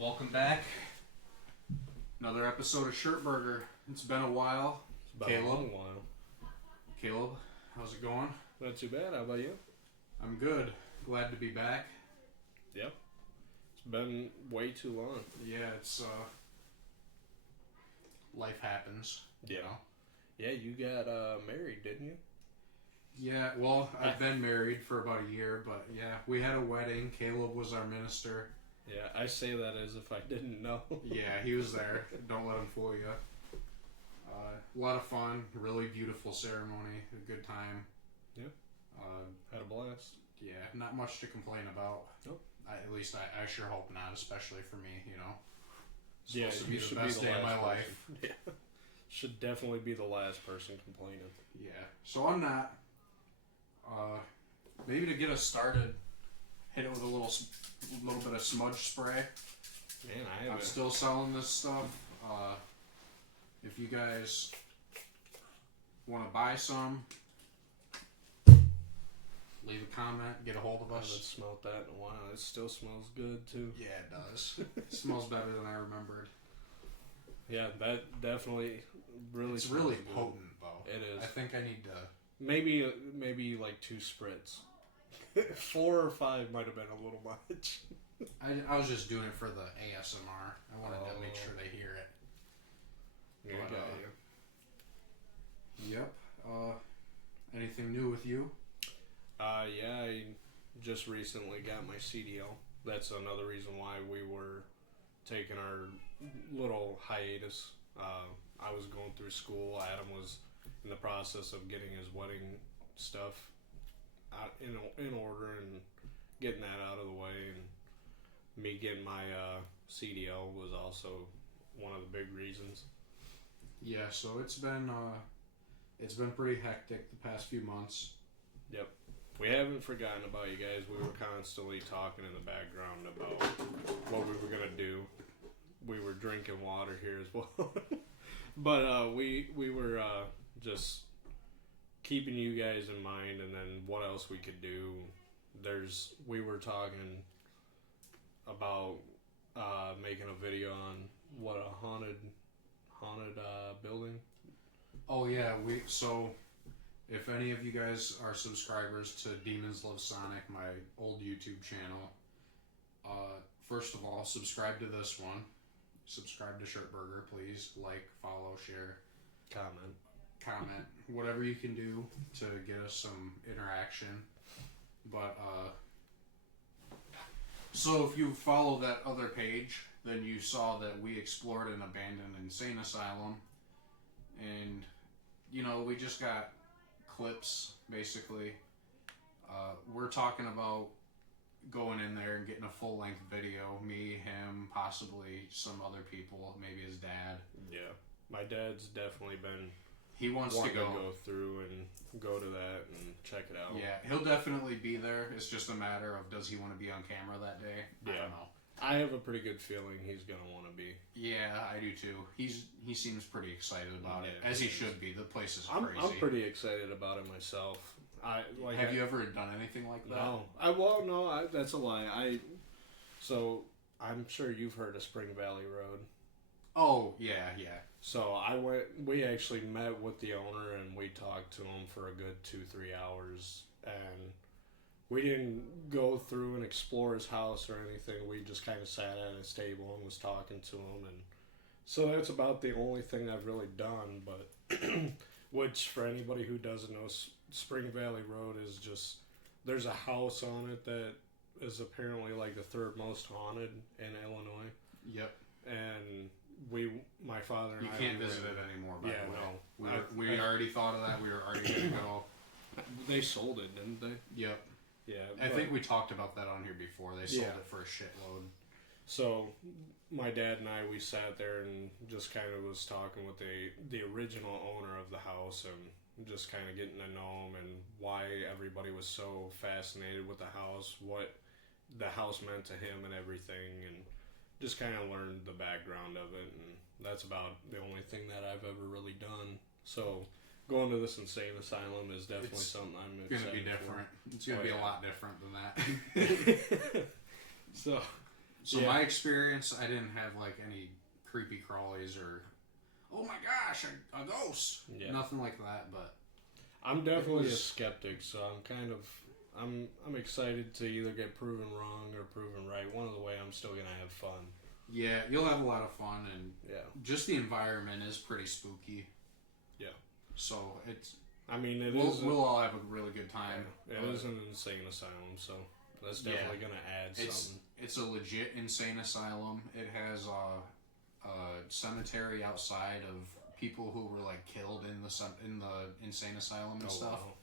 Welcome back. Another episode of ShirtBurger. It's been a while. It's been Caleb. a long while. Caleb, how's it going? Not too bad. How about you? I'm good. Glad to be back. Yep. It's been way too long. Yeah, it's life happens. Yeah. You know? Yeah, you got married, didn't you? Yeah, well, I've been married for about a year, but yeah, we had a wedding. Caleb was our minister. Yeah, I say that as if I didn't know. Yeah, he was there. Don't let him fool you. A lot of fun. Really beautiful ceremony. A good time. Yep. Had a blast. Yeah, not much to complain about. Nope. At least I sure hope not, especially for me, you know. It's Yeah, supposed to be you the should best be the day of my last life. person. Yeah. Should definitely be the last person complaining. Yeah. So on that, maybe to get us started, hit it with a little bit of smudge spray. Man, I'm still selling this stuff. If you guys want to buy some, leave a comment, get a hold of I haven't us. smelled that in a while. It still smells good too. Yeah, it does. It smells better than I remembered. Yeah, that definitely really. It's smells really good. potent, though. It is. I think I need to. Maybe like 2 spritz. 4 or 5 might have been a little much. I was just doing it for the ASMR. I wanted to make sure they hear it. Yeah, But, I got you. Yep. Anything new with you? Yeah, I just recently got my CDL. That's another reason why we were taking our little hiatus. I was going through school. Adam was in the process of getting his wedding stuff out in order and getting that out of the way, and me getting my CDL was also one of the big reasons. Yeah. So it's been pretty hectic the past few months. Yep. We haven't forgotten about you guys. We were constantly talking in the background about what we were gonna do. We were drinking water here as well, but we were just keeping you guys in mind, and then what else we could do. We were talking about making a video on what a haunted building. Oh yeah. So if any of you guys are subscribers to Demons Love Sonic, my old YouTube channel, first of all, subscribe to this one. Subscribe to ShirtBurger, please. Like, follow, share, comment, whatever you can do to get us some interaction. But so if you follow that other page, then you saw that we explored an abandoned insane asylum, and you know, we just got clips basically. We're talking about going in there and getting a full-length video, me, him, possibly some other people, maybe his dad. Yeah, my dad's definitely been. He wants to go through and go to that and check it out. Yeah, he'll definitely be there. It's just a matter of, does he want to be on camera that day? Yeah. I don't know. I have a pretty good feeling he's gonna want to be. Yeah, I do too. He seems pretty excited about it, Yeah, as he should be. The place is I'm crazy. pretty excited about it myself. Have you ever done anything like that? No. That's a lie. So I'm sure you've heard of Spring Valley Road. Oh yeah. So we actually met with the owner and we talked to him for a good 2-3 hours, and we didn't go through and explore his house or anything. We just kind of sat at his table and was talking to him, and so that's about the only thing I've really done. But which, for anybody who doesn't know, Spring Valley Road is just, there's a house on it that is apparently like the 3rd most haunted in Illinois. Yep. And my father and you I can't visit it anymore. By the way. No. We already thought of that. We were already gonna go. They sold it, didn't they? Yep. Yeah. I think we talked about that on here before. They sold it for a shitload. So my dad and I, we sat there and just kind of was talking with the original owner of the house, and just kind of getting to know him and why everybody was so fascinated with the house, what the house meant to him and everything, and just kind of learned the background of it. And that's about the only thing that I've ever really done. So going to this insane asylum is definitely something I'm excited for. It's going to be different. It's going to be a lot different than that. So So Yeah. my experience, I didn't have like any creepy crawlies or, oh my gosh, a ghost. Yeah. Nothing like that. But I'm definitely a was- skeptic, so I'm excited to either get proven wrong or proven right. One of the way, I'm still gonna have fun. yeah, you'll have a lot of fun, and Yeah. just the environment is pretty spooky. Yeah. So it's I mean, we'll all have a really good time. It is an insane asylum, so that's definitely gonna add something. It's a legit insane asylum. It has a cemetery outside of people who were like killed in the insane asylum and stuff. Wow.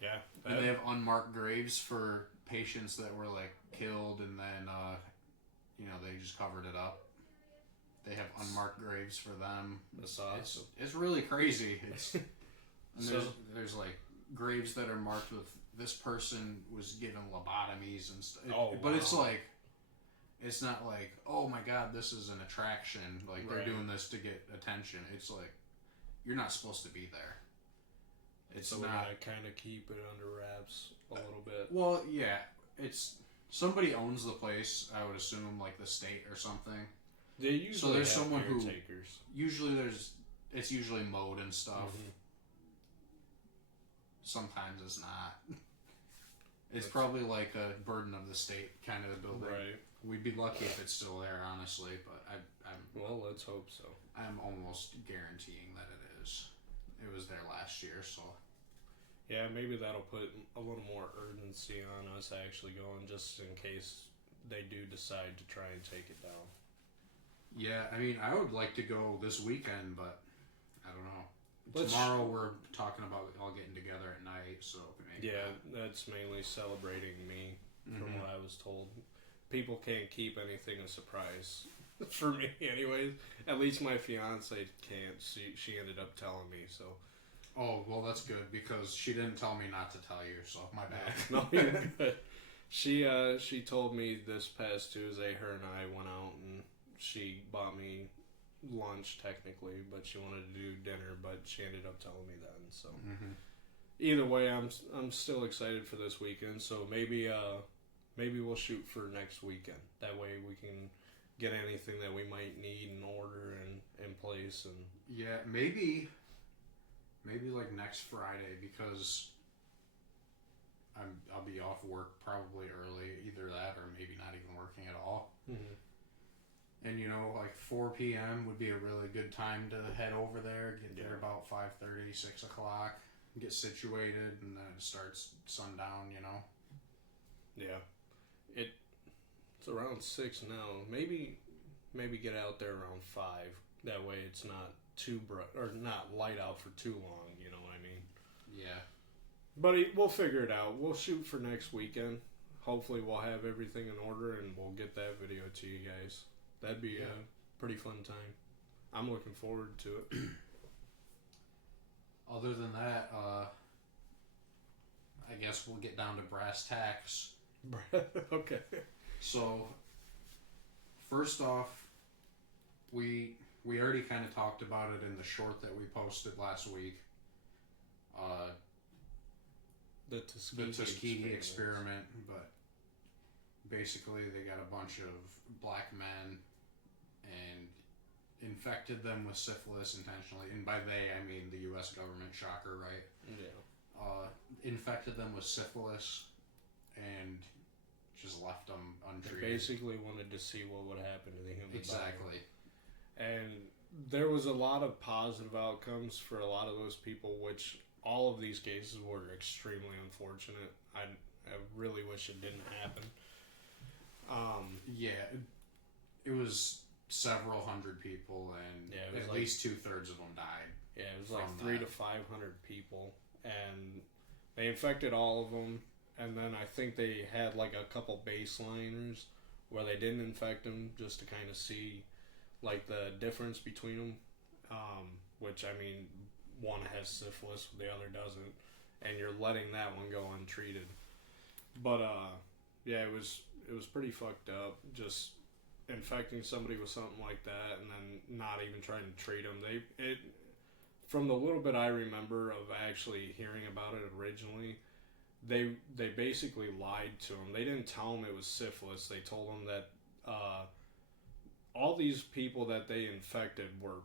Yeah. And they have unmarked graves for patients that were like killed, and then they just covered it up. They have unmarked graves for them. That's awesome. It's really crazy. It's and So- there's like graves that are marked with this person was given lobotomies and stuff. Oh, But it's wow. like, it's not like, oh my god, this is an attraction. Like they're Right. doing this to get attention. It's like, you're not supposed to be there. It's So we not. gotta kind of keep it under wraps a little bit. Well, yeah, it's somebody owns the place. I would assume like the state or something. They usually there's have someone who- caretakers. Usually it's usually mowed and stuff. Mhm. Sometimes it's not. It's probably like a burden of the state kind of a building. Right. We'd be lucky if it's still there, honestly, but Well, let's hope so. I'm almost guaranteeing that it is. It was there last year, so Yeah, maybe that'll put a little more urgency on us actually going, just in case they do decide to try and take it down. yeah. I mean, I would like to go this weekend, but I don't know. Let's- Tomorrow we're talking about all getting together at night, so maybe Yeah, that's mainly celebrating me, from Mhm. what I was told. People can't keep anything a surprise. For me, anyways. At least my fiance can't. She ended up telling me, so. Oh well, that's good because she didn't tell me not to tell you, so my bad. No, you're good. She told me this past Tuesday, her and I went out and she bought me lunch technically, but she wanted to do dinner, but she ended up telling me then, so. Mhm. Either way, I'm still excited for this weekend, so maybe we'll shoot for next weekend. That way we can get anything that we might need in order and in place, and Yeah, maybe like next Friday because I'll be off work probably early, either that or maybe not even working at all. And like 4 p.m. would be a really good time to head over there, get there about 5:30, 6 o'clock, get situated, and then it starts sundown. yeah, it's around 6 now. Maybe get out there around 5. That way it's not too bright or not light out for too long. You know what I mean? Yeah. But we'll figure it out. We'll shoot for next weekend. Hopefully we'll have everything in order and we'll get that video to you guys. That'd be a pretty fun time. I'm looking forward to it. Other than that, I guess we'll get down to brass tacks. Okay. So, first off, we already kind of talked about it in the short that we posted last week. The The Tuskegee experiment, but basically they got a bunch of black men and infected them with syphilis intentionally, and by they I mean the U.S. government. Shocker, right? Yeah. Infected them with syphilis and just left them They untreated. basically wanted to see what would happen to the human body. Exactly. And there was a lot of positive outcomes for a lot of those people, which all of these cases were extremely unfortunate. I really wish it didn't happen. Yeah, it was several hundred people, and Yeah, it was at like- least 2/3 of them died. Yeah, it was like From 300 that. to 500 people, and they infected all of them. And then I think they had like a couple baseliners where they didn't infect them, just to kind of see like the difference between them. Which I mean, one has syphilis, the other doesn't, and you're letting that one go untreated. But yeah, it was pretty fucked up. Just infecting somebody with something like that, and then not even trying to treat them. From the little bit I remember of actually hearing about it originally, they basically lied to him. They didn't tell him it was syphilis. They told him that all these people that they infected were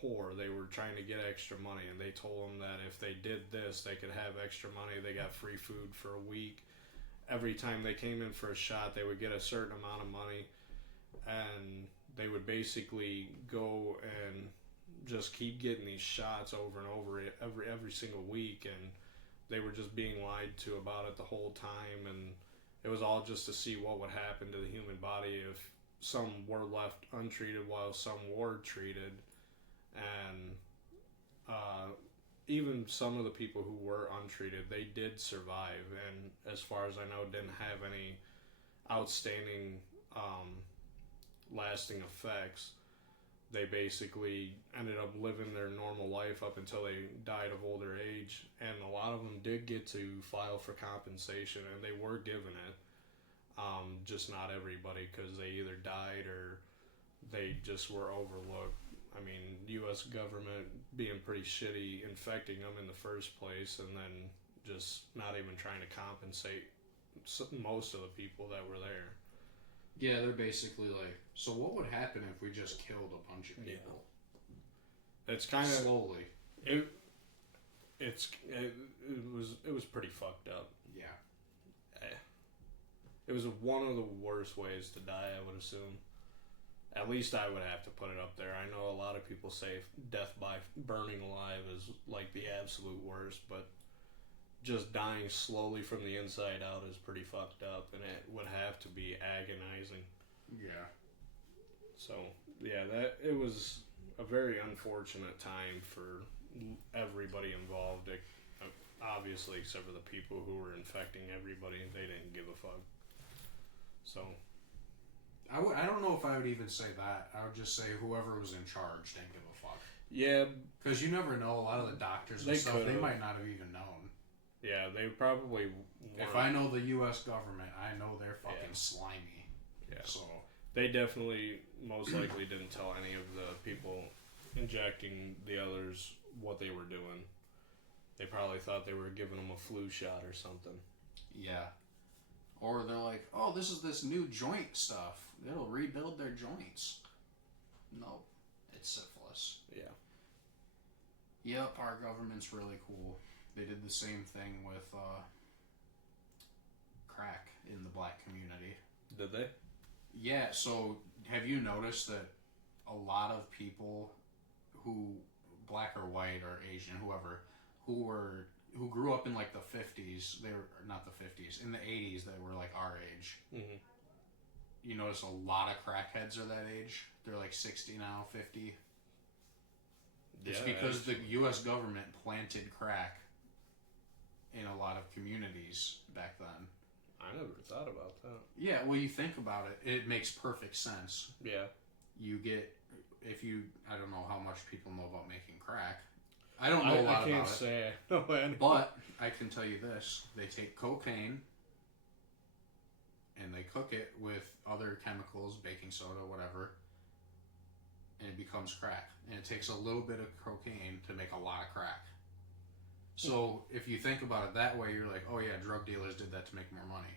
poor. They were trying to get extra money, and they told them that if they did this, they could have extra money. They got free food for a week. Every time they came in for a shot, they would get a certain amount of money, and they would basically go and just keep getting these shots over and over every single week, and they were just being lied to about it the whole time, and it was all just to see what would happen to the human body if some were left untreated while some were treated. And even some of the people who were untreated, they did survive, and as far as I know, didn't have any outstanding lasting effects. They basically ended up living their normal life up until they died of older age, and a lot of them did get to file for compensation, and they were given it. Just not everybody, because they either died or they just were overlooked. I mean, U.S. government being pretty shitty, infecting them in the first place, and then just not even trying to compensate most of the people that were there. Yeah, they're basically like, so what would happen if we just killed a bunch of people? Yeah. It's kind of slowly. It was pretty fucked up. Yeah. It was one of the worst ways to die, I would assume. At least I would have to put it up there. I know a lot of people say death by burning alive is like the absolute worst, but just dying slowly from the inside out is pretty fucked up, and it would have to be agonizing. Yeah. So, yeah, it was a very unfortunate time for everybody involved. Obviously, except for the people who were infecting everybody, they didn't give a fuck. So, I don't know if I would even say that. I would just say whoever was in charge didn't give a fuck. Yeah. Because you never know. A lot of the doctors and stuff, they might not have even known. Yeah, they probably weren't. If I know the U.S. government, I know they're fucking slimy. Yeah. So they definitely, most likely, didn't tell any of the people injecting the others what they were doing. They probably thought they were giving them a flu shot or something. Yeah. Or they're like, oh, this is this new joint stuff. It'll rebuild their joints. No, it's syphilis. Yeah. Yep, our government's really cool. They did the same thing with crack in the black community. Did they? Yeah, so have you noticed that a lot of people who, black or white or Asian, whoever, who grew up in like the 50s, they were not the 50s, in the 80s, they were like our age. Mm-hmm. You notice a lot of crackheads are that age. They're like 60 now, 50. It's because the U.S. government planted crack in a lot of communities back then. I never thought about that. Yeah, well, you think about it, it makes perfect sense. Yeah. You get, I don't know how much people know about making crack. I don't know a lot about it. I can't say. No, but I can tell you this. They take cocaine and they cook it with other chemicals, baking soda, whatever, and it becomes crack. And it takes a little bit of cocaine to make a lot of crack. So if you think about it that way, you're like, oh yeah, drug dealers did that to make more money.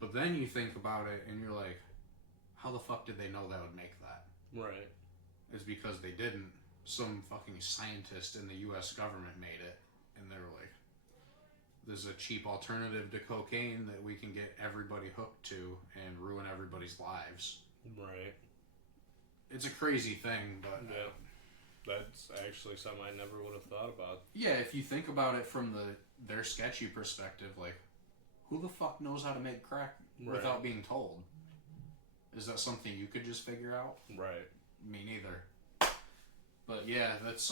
But then you think about it and you're like, how the fuck did they know that would make that? Right. It's because they didn't. Some fucking scientist in the U.S. government made it, and they were like, there's a cheap alternative to cocaine that we can get everybody hooked to and ruin everybody's lives. Right. It's a crazy thing, but... Yeah. That's actually something I never would have thought about. Yeah, if you think about it from their sketchy perspective, like, who the fuck knows how to make crack without being told? Is that something you could just figure out? Right. Me neither. But yeah, that's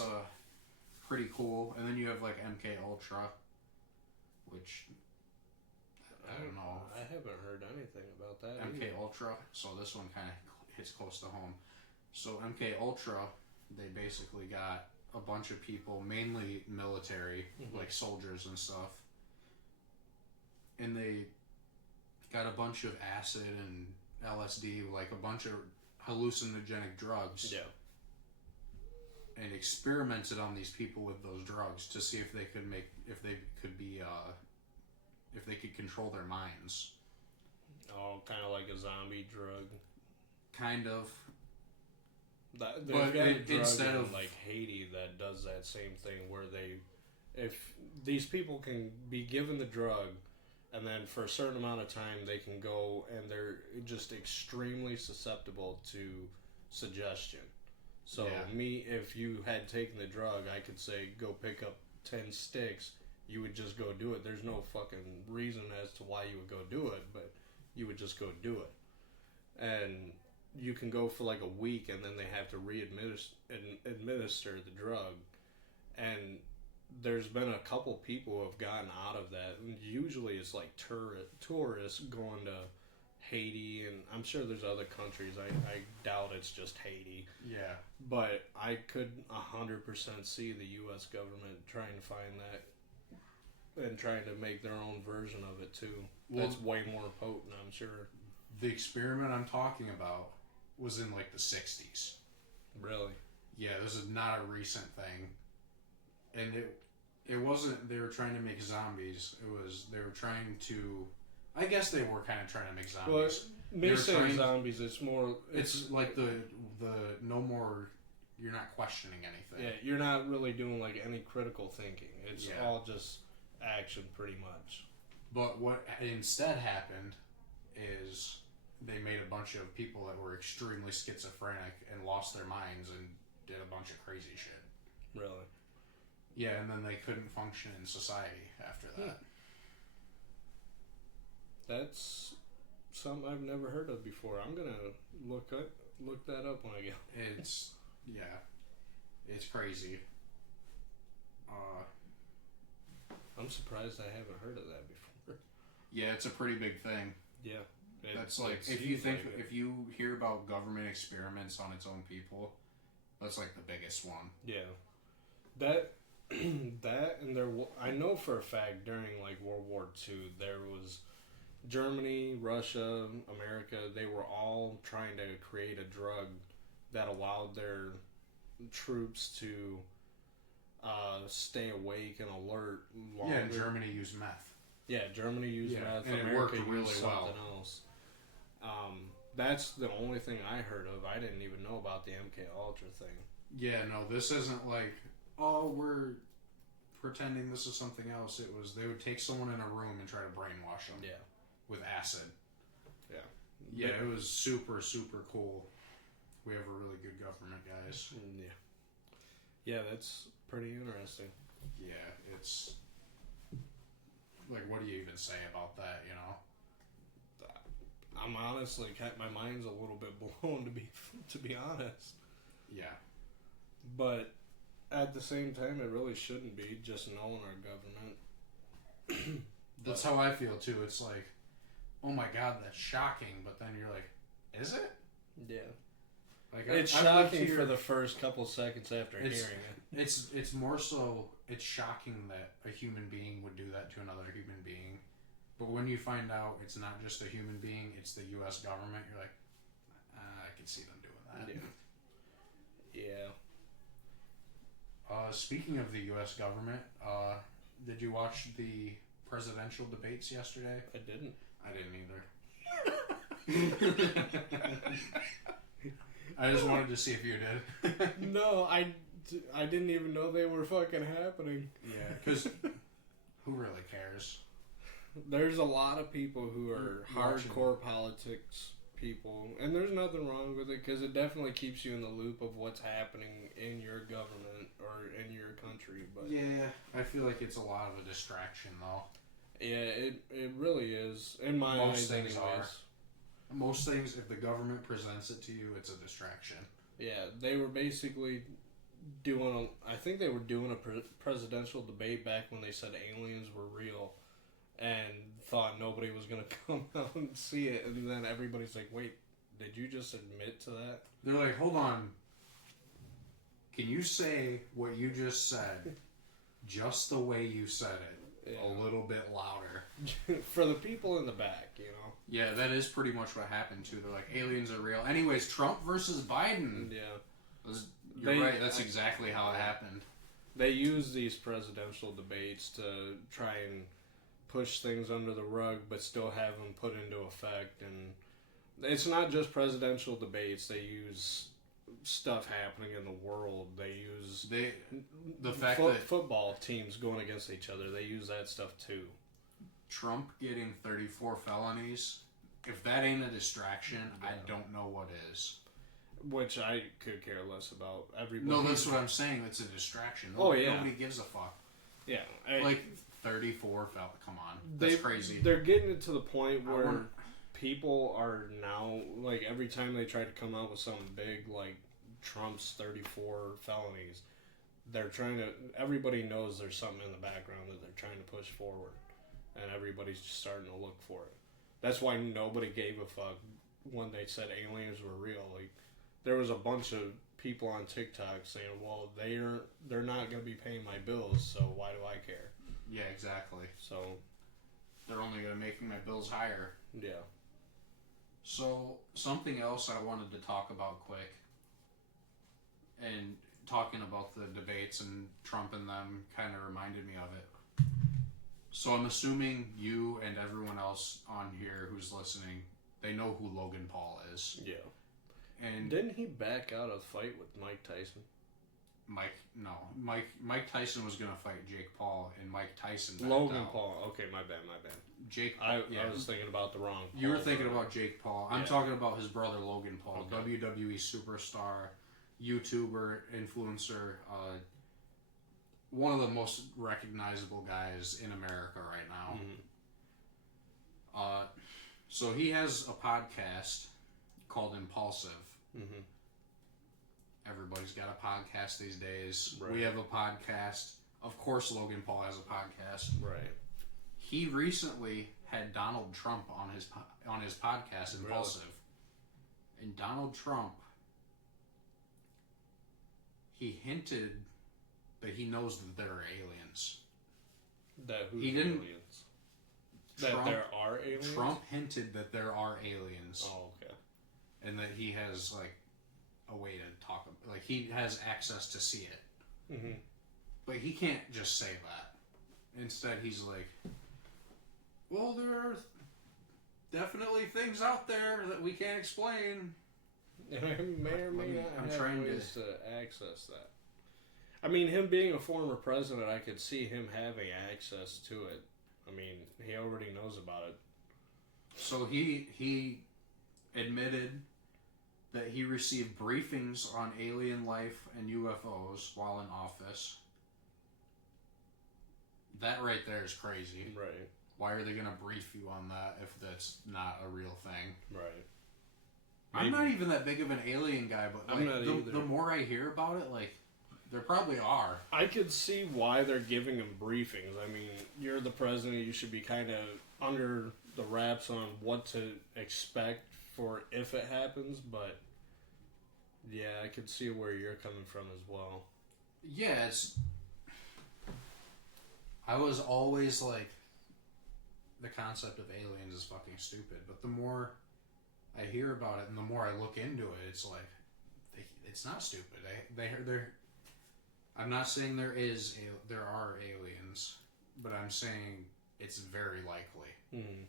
pretty cool. And then you have like MK Ultra, which I don't know. I haven't heard anything about that. MK Ultra. So this one kind of hits close to home. So MK Ultra, they basically got a bunch of people, mainly military, like soldiers and stuff, and they got a bunch of acid and LSD, like a bunch of hallucinogenic drugs. Yeah. And experimented on these people with those drugs to see if they could control their minds. Oh, kind of like a zombie drug. Kind of. They've But got a drug instead in, of like Haiti that does that same thing where if these people can be given the drug, and then for a certain amount of time they can go and they're just extremely susceptible to suggestion. So if you had taken the drug, I could say go pick up 10 sticks. You would just go do it. There's no fucking reason as to why you would go do it, but you would just go do it. And you can go for like a week, and then they have to administer the drug. And there's been a couple people who have gotten out of that. And usually it's like tourists going to Haiti, and I'm sure there's other countries. I doubt it's just Haiti. Yeah. But I could 100% see the U.S. government trying to find that and trying to make their own version of it too. Well, that's way more potent, I'm sure. The experiment I'm talking about was in like the 60s. Really? Yeah, this is not a recent thing. And it wasn't they were trying to make zombies. It was they were trying to I guess they were kind of trying to make zombies. Well, me saying zombies, it's more it's like the no more you're not questioning anything. Yeah, you're not really doing like any critical thinking. It's all just action pretty much. But what instead happened is they made a bunch of people that were extremely schizophrenic and lost their minds and did a bunch of crazy shit. Really? Yeah, and then they couldn't function in society after that. That's something I've never heard of before. I'm gonna look that up when I get. It's crazy. I'm surprised I haven't heard of that before. Yeah, it's a pretty big thing. Yeah, that's like if you hear about government experiments on its own people, that's like the biggest one. Yeah, that and I know for a fact during like World War II there was Germany, Russia, America. They were all trying to create a drug that allowed their troops to stay awake and alert longer. Yeah, Germany used meth. Yeah, Germany used meth. And America it worked really used well. something else. That's the only thing I heard of. I didn't even know about the MK Ultra thing. Yeah, no, this isn't like, oh, we're pretending this is something else. It was they would take someone in a room and try to brainwash them. Yeah. With acid. Yeah. Yeah, it was super, super cool. We have a really good government, guys. Yeah. Yeah, that's pretty interesting. Yeah, it's like, what do you even say about that, you know? I'm honestly, my mind's a little bit blown to be honest. Yeah. But at the same time, it really shouldn't be, just knowing our government. That's how I feel too. It's like, oh my god, that's shocking, but then you're like, is it? Yeah. Like it's shocking for the first couple seconds after hearing it. It's more so it's shocking that a human being would do that to another human being. But when you find out it's not just a human being, it's the U.S. government, you're like, I can see them doing that. Yeah. Speaking of the U.S. government, did you watch the presidential debates yesterday? I didn't. I didn't either. I just wanted to see if you did. No, I didn't even know they were fucking happening. Yeah, because who really cares? There's a lot of people who are hardcore politics people, and there's nothing wrong with it because it definitely keeps you in the loop of what's happening in your government or in your country. But yeah, I feel like it's a lot of a distraction, though. Yeah, it really is. In my eyes, anyways. Most things, if the government presents it to you, it's a distraction. Yeah, they were basically I think they were doing a presidential debate back when they said aliens were real and thought nobody was going to come out and see it. And then everybody's like, wait, did you just admit to that? They're like, hold on. Can you say what you just said just the way you said it? Yeah. A little bit louder. For the people in the back, you know? Yeah, that is pretty much what happened, too. They're like, aliens are real. Anyways, Trump versus Biden. Yeah. You're right, that's exactly how it happened. They use these presidential debates to try and push things under the rug, but still have them put into effect. And it's not just presidential debates. They use stuff happening in the world. They use the fact that football teams going against each other. They use that stuff too. Trump getting 34 felonies. If that ain't a distraction, I don't know what is. Which I could care less about. Everybody. No, that's what I'm saying. It's a distraction. Yeah. Nobody gives a fuck. Yeah. 34 come on. That's crazy. They're getting it to the point where people are now, like, every time they try to come out with something big, like Trump's 34 felonies, everybody knows there's something in the background that they're trying to push forward. And everybody's just starting to look for it. That's why nobody gave a fuck when they said aliens were real. Like, there was a bunch of people on TikTok saying, well, they're not going to be paying my bills, so why do I care? Yeah, exactly. So they're only going to make my bills higher. Yeah. So something else I wanted to talk about quick, and talking about the debates and Trump and them kind of reminded me of it. So I'm assuming you and everyone else on here who's listening, they know who Logan Paul is. Yeah. And didn't he back out of the fight with Mike Tyson? Mike Tyson was gonna fight Jake Paul, and Mike Tyson backed Logan out. Paul. Okay, my bad. Jake. I was thinking about the wrong. You were thinking about Jake Paul. I'm talking about his brother Logan Paul, okay. WWE superstar, YouTuber, influencer, one of the most recognizable guys in America right now. Mm-hmm. So he has a podcast called Impulsive. Mm-hmm. Everybody's got a podcast these days. Right. We have a podcast. Of course, Logan Paul has a podcast. Right. He recently had Donald Trump on his podcast, Impulsive. Really? And Donald Trump, he hinted that he knows that there are aliens. He didn't. Aliens? Trump, that there are aliens? Trump hinted that there are aliens. Oh, okay. And that he has, like, a way to talk. Like, he has access to see it. Mm-hmm. But he can't just say that. Instead, he's like, well, there are definitely things out there that we can't explain. May or may not I'm have trying ways to access that. I mean, him being a former president, I could see him having access to it. I mean, he already knows about it. So he admitted that he received briefings on alien life and UFOs while in office. That right there is crazy. Right. Why are they going to brief you on that if that's not a real thing? Right. I'm not even that big of an alien guy, but like, the more I hear about it, like, there probably are. I could see why they're giving him briefings. I mean, you're the president, you should be kind of under the wraps on what to expect for if it happens, but yeah, I could see where you're coming from as well. Yeah, I was always like, the concept of aliens is fucking stupid, but the more I hear about it and the more I look into it, it's like, it's not stupid. They're I'm not saying there are aliens, but I'm saying it's very likely. Mm-hmm.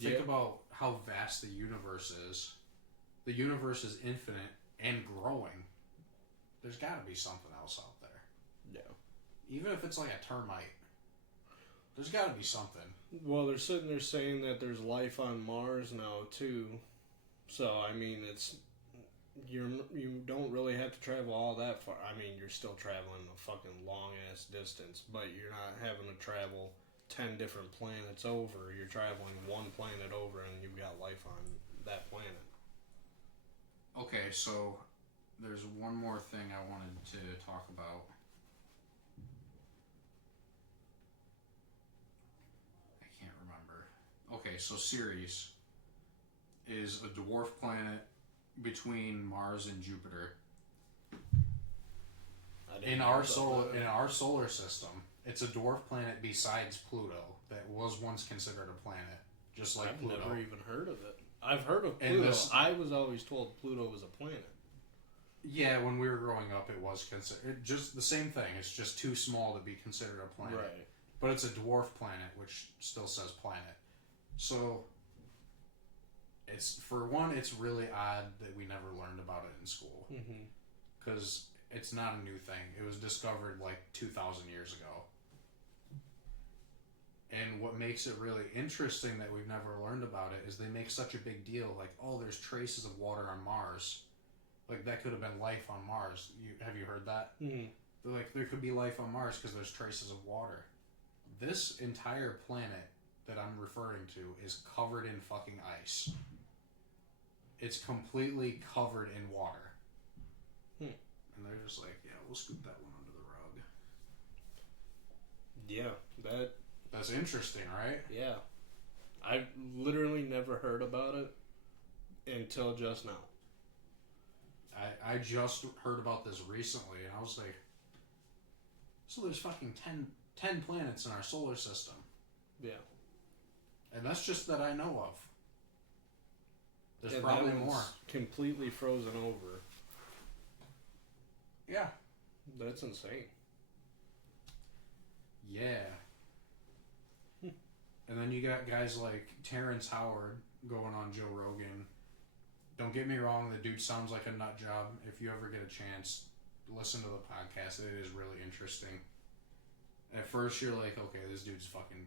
Think about how vast the universe is. The universe is infinite and growing. There's got to be something else out there. Yeah. Even if it's like a termite, there's got to be something. Well, they're sitting there saying that there's life on Mars now too. So I mean, you don't really have to travel all that far. I mean, you're still traveling a fucking long ass distance, but you're not having to travel 10 different planets over. You're traveling one planet over, and you've got life on that planet. Okay, so there's one more thing I wanted to talk about. I can't remember. Okay, so Ceres is a dwarf planet between Mars and Jupiter. In our solar system, it's a dwarf planet besides Pluto that was once considered a planet, just like Pluto. I've never even heard of it. I've heard of Pluto. I was always told Pluto was a planet. Yeah, when we were growing up, it was considered just the same thing. It's just too small to be considered a planet. Right. But it's a dwarf planet, which still says planet. So, it's really odd that we never learned about it in school. Because it's not a new thing. It was discovered like 2,000 years ago. And what makes it really interesting that we've never learned about it is they make such a big deal. Like, oh, there's traces of water on Mars. Like, that could have been life on Mars. Have you heard that? They're like, there could be life on Mars because there's traces of water. This entire planet that I'm referring to is covered in fucking ice. It's completely covered in water. And they're just like, yeah, we'll scoop that one under the rug. Yeah, That's interesting, right? Yeah. I've literally never heard about it until just now. I just heard about this recently, and I was like, so there's fucking 10 planets in our solar system. Yeah. And that's just that I know of. There's and probably that one's more. Completely frozen over. Yeah. That's insane. Yeah. And then you got guys like Terrence Howard going on Joe Rogan. Don't get me wrong, the dude sounds like a nut job. If you ever get a chance, listen to the podcast. It is really interesting. At first, you're like, okay, this dude's fucking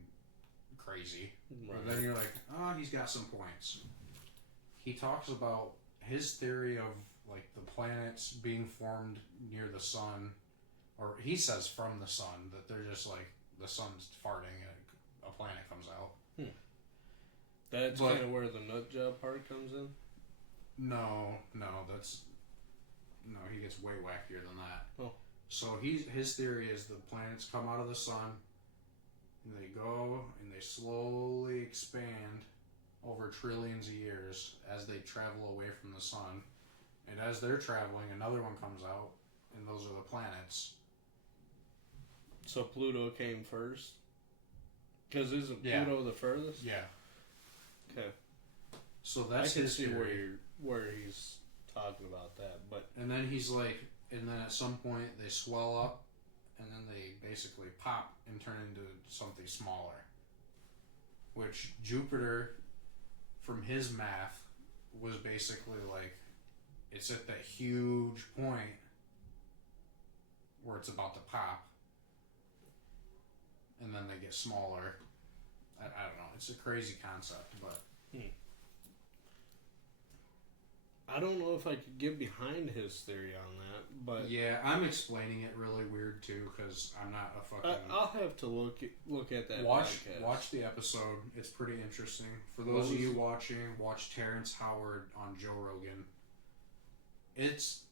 crazy. Right. But then you're like, oh, he's got some points. He talks about his theory of like the planets being formed near the sun, or he says from the sun, that they're just like the sun's farting and a planet comes out. That's kind of where the nut job part comes in? No, he gets way wackier than that. Oh. So his theory is the planets come out of the sun, and they go and they slowly expand over trillions of years as they travel away from the sun. And as they're traveling, another one comes out, and those are the planets. So Pluto came first? Because isn't Pluto the furthest? Yeah. Okay. So that's I can his see theory. where he's talking about that, but And then he's like, and then at some point they swell up, and then they basically pop and turn into something smaller. Which Jupiter, from his math, was basically like, it's at that huge point where it's about to pop, and then they get smaller. I don't know. It's a crazy concept, but I don't know if I could get behind his theory on that. But yeah, I'm explaining it really weird too because I'm not a fucking. I'll have to look at that. Watch the episode. It's pretty interesting. For those of you watching, watch Terrence Howard on Joe Rogan. It's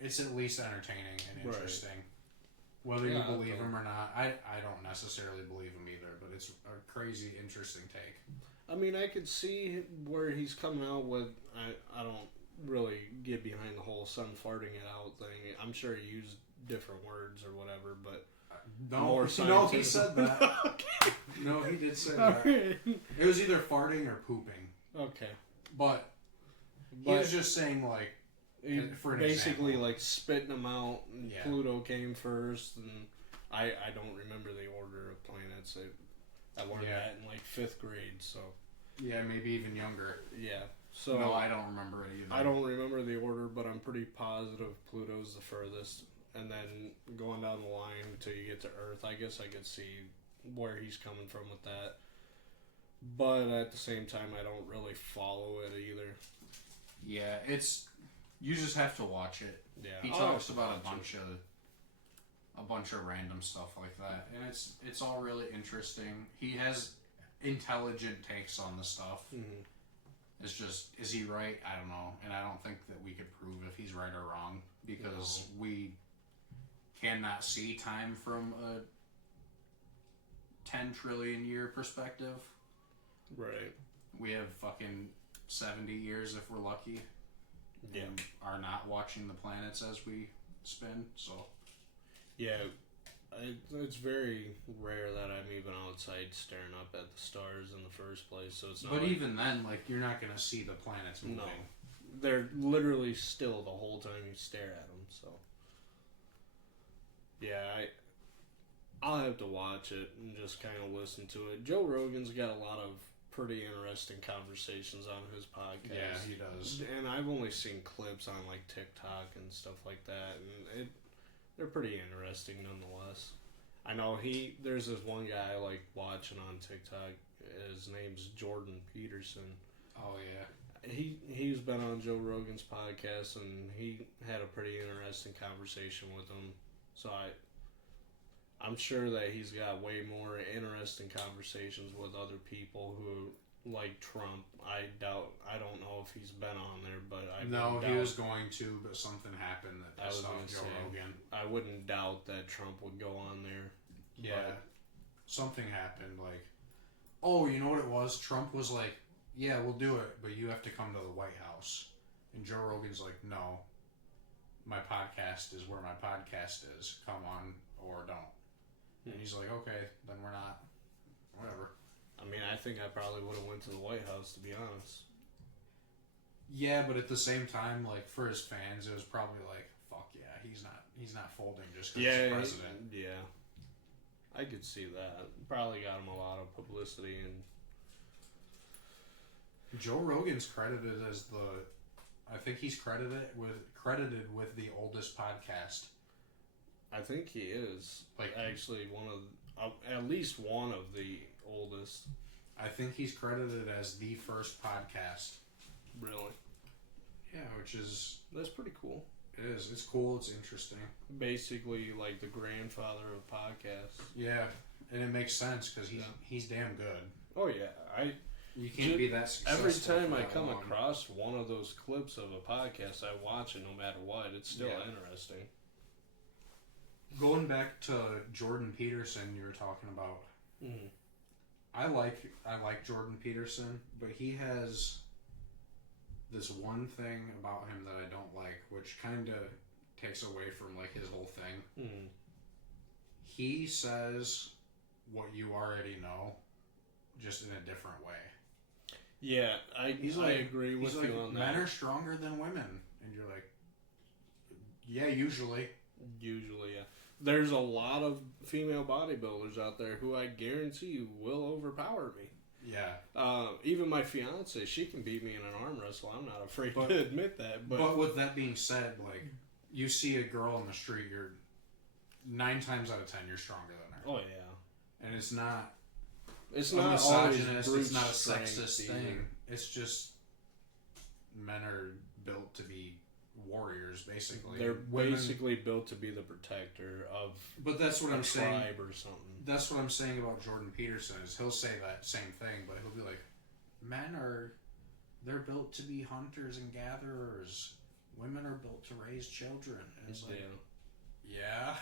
at least entertaining and interesting. Right. Whether you believe him or not, I don't necessarily believe him either, but it's a crazy, interesting take. I mean, I could see where he's coming out with. I don't really get behind the whole sun farting it out thing. I'm sure he used different words or whatever, but no, he said that. Okay. No, he did say that. Right. It was either farting or pooping. Okay, but he was just saying like. For basically example. Like spitting them out, and Pluto came first, and I don't remember the order of planets. I learned that in like 5th grade, so yeah, maybe even younger. Yeah, so no, I don't remember it either. I don't remember the order, but I'm pretty positive Pluto's the furthest, and then going down the line until you get to Earth. I guess I could see where he's coming from with that, but at the same time, I don't really follow it either. Yeah, you just have to watch it. Yeah, he talks about a bunch of random stuff like that, and it's all really interesting. He has intelligent takes on the stuff. Mm-hmm. It's just, is he right? I don't know, and I don't think that we could prove if he's right or wrong because we cannot see time from a 10 trillion year perspective. Right. We have fucking 70 years if we're lucky. Yeah. And are not watching the planets as we spin, so. Yeah, it's very rare that I'm even outside staring up at the stars in the first place, so it's not. But even then, like, you're not gonna see the planets moving. No. They're literally still the whole time you stare at them, so. Yeah, I'll have to watch it and just kind of listen to it. Joe Rogan's got a lot of pretty interesting conversations on his podcast. Yeah, he does. And I've only seen clips on like TikTok and stuff like that, and they're pretty interesting nonetheless. I know there's this one guy I like watching on TikTok. His name's Jordan Peterson. Oh yeah. He's been on Joe Rogan's podcast, and he had a pretty interesting conversation with him. So I'm sure that he's got way more interesting conversations with other people who like Trump. I don't know if he's been on there, but he was going to, but something happened that pissed off Joe Rogan. I wouldn't doubt that Trump would go on there. Yeah, something happened. Like, oh, you know what it was? Trump was like, "Yeah, we'll do it, but you have to come to the White House." And Joe Rogan's like, "No, my podcast is where my podcast is. Come on or don't." And he's like, "Okay, then we're not. Whatever." I mean, I think I probably would have went to the White House, to be honest. Yeah, but at the same time, like for his fans, it was probably like, "Fuck yeah, he's not folding just because he's president." Yeah, I could see that. Probably got him a lot of publicity, and Joe Rogan's credited as I think he's credited with the oldest podcast. I think he is actually one of at least one of the oldest. I think he's credited as the first podcast. Really? Yeah, that's pretty cool. It is. It's cool. It's interesting. Basically, like the grandfather of podcasts. Yeah, and it makes sense because he's damn good. Oh yeah, you can't be that successful. Every time I come across one of those clips of a podcast, I watch it no matter what. It's still interesting. Going back to Jordan Peterson, you were talking about. Mm-hmm. I like Jordan Peterson, but he has this one thing about him that I don't like, which kind of takes away from like his whole thing. Mm-hmm. He says what you already know, just in a different way. Yeah, I agree with you on that. Men are stronger than women, and you're like, yeah, usually. Usually, yeah. There's a lot of female bodybuilders out there who I guarantee you will overpower me. Yeah. Even my fiance, she can beat me in an arm wrestle. I'm not afraid to admit that. But with that being said, like, you see a girl on the street, you're 9 times out of 10, you're stronger than her. Oh yeah. And it's not. It's a not misogynist. It's not a sexist thing. It's just men are built to be warriors, basically. They're basically built to be the protector of. But that's what I'm saying. Tribe or something. That's what I'm saying about Jordan Peterson. Is he'll say that same thing, but he'll be like, they're built to be hunters and gatherers. Women are built to raise children. And it's like, yeah,